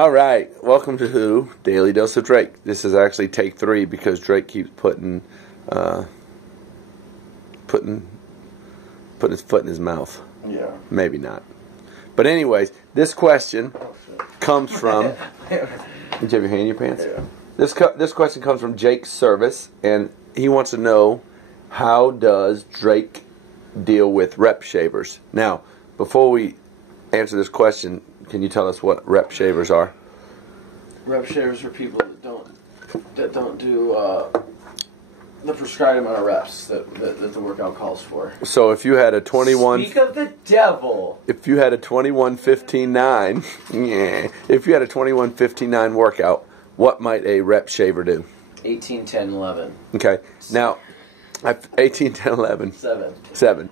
All right, welcome to Daily Dose of Drake. This is actually take 3 because Drake keeps putting his foot in his mouth. Yeah. Maybe not. But anyways, this question comes from. Did you have your hand in your pants? Yeah. This question comes from Jake Service, and he wants to know, how does Drake deal with rep shavers? Now, before we answer this question, can you tell us what rep shavers are? Rep shavers are people that don't do the prescribed amount of reps that the workout calls for. So if you had a 21, Speak of the devil. if you had a 21-15-9, yeah, if you had a 21-15-9 workout, what might a rep shaver do? 18, 10, 11. Okay, now 18, 10, 11, 7.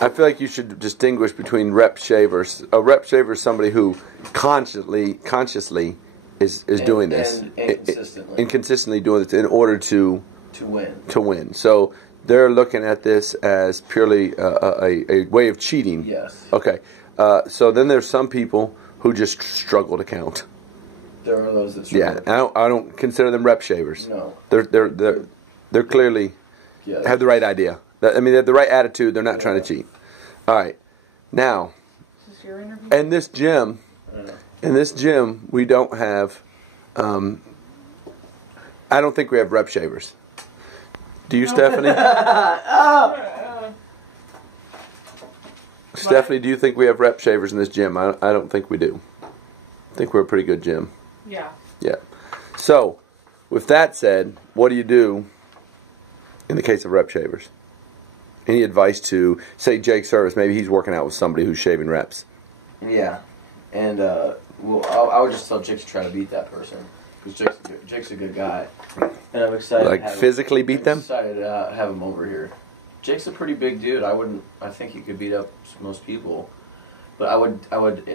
I feel like you should distinguish between rep shavers. A rep shaver is somebody who consciously is doing this. And consistently doing this in order to win. So they're looking at this as purely a way of cheating. Yes. Okay. So then there's some people who just struggle to count. There are those that struggle. Yeah. I don't consider them rep shavers. No. They're clearly have the right idea. I mean, they have the right attitude. They're not trying to cheat. All right. Now, Is this your interview? in this gym, we don't have. I don't think we have rep shavers. Do you, Stephanie? Stephanie, do you think we have rep shavers in this gym? I don't think we do. I think we're a pretty good gym. Yeah. Yeah. So, with that said, what do you do in the case of rep shavers? Any advice to, say, Jake Service? Maybe he's working out with somebody who's shaving reps. Yeah. And, well, I would just tell Jake to try to beat that person. Because Jake's a good guy. And I'm excited Like, to have physically beat them? I'm excited to have him over here. Jake's a pretty big dude. I think he could beat up most people. But I would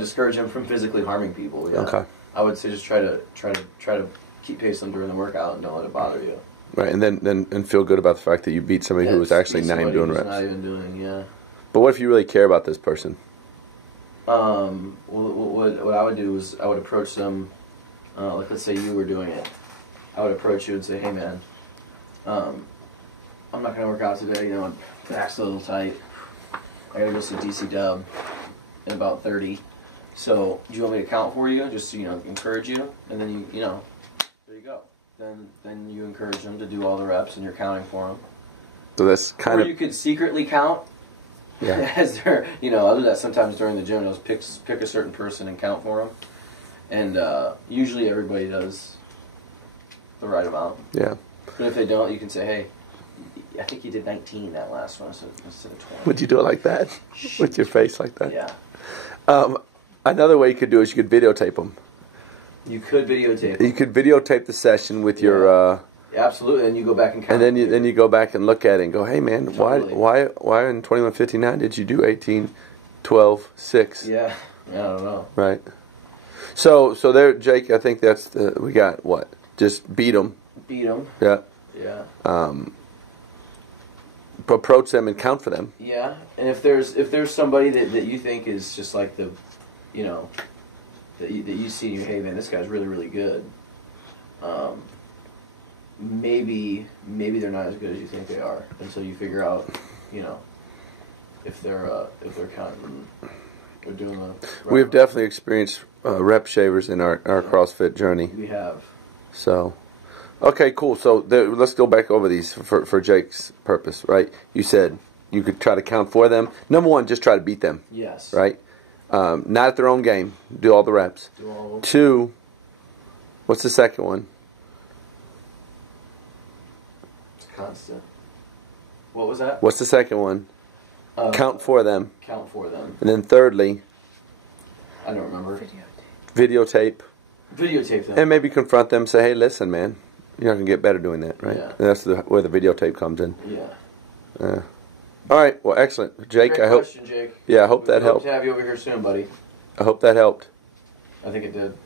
discourage him from physically harming people. Yeah. Okay. I would say just try to keep pace them during the workout and don't let it bother you. Right, and then feel good about the fact that you beat somebody who was actually not even doing reps. Not even doing, yeah. But what if you really care about this person? Well, what I would do is I would approach them, like let's say you were doing it. I would approach you and say, hey man, I'm not going to work out today, you know, my back's a little tight. I got to go see DC Dub in about 30. So, do you want me to count for you, just to, you know, encourage you? And then, you know, there you go. Then you encourage them to do all the reps and you're counting for them. So that's kind Or of... you could secretly count. Yeah. As they're, you know, I'll do that sometimes during the gym. I'll pick a certain person and count for them. And usually everybody does the right amount. Yeah. But if they don't, you can say, hey, I think you did 19 that last one instead of 20. Would you do it like that? With your face like that? Yeah. Another way you could do is you could videotape them. You could videotape. You could videotape the session with your... Absolutely, and you go back and count. And then you go back and look at it and go, hey man, Totally. why in 21-59 did you do 18, 12, 6? Yeah, I don't know. Right. So there, Jake, I think that's we got what? Just beat them. Beat them. Yeah. Yeah. Approach them and count for them. Yeah, and if there's somebody that you think is just like the, you know, that you see and you, hey man, this guy's really really good. Maybe they're not as good as you think they are, and so you figure out, you know, if they're counting, they're doing the. Right We have definitely experienced rep shavers in our CrossFit journey. We have. So, okay, cool. So let's go back over these for Jake's purpose, right? You said you could try to count for them. Number one, just try to beat them. Yes. Right? Not at their own game. Do all the reps. Do all of them. 2, what's the second one? It's constant. What was that? What's the second one? Count for them. Count for them. And then thirdly, I don't remember. videotape. Videotape them. And maybe confront them, say, hey, listen, man, you're not going to get better doing that, right? Yeah. And that's where the videotape comes in. Yeah. All right, well, excellent. Jake, Great I hope... question, Jake. Yeah, I hope that We hope helped. to have you over here soon, buddy. I hope that helped. I think it did.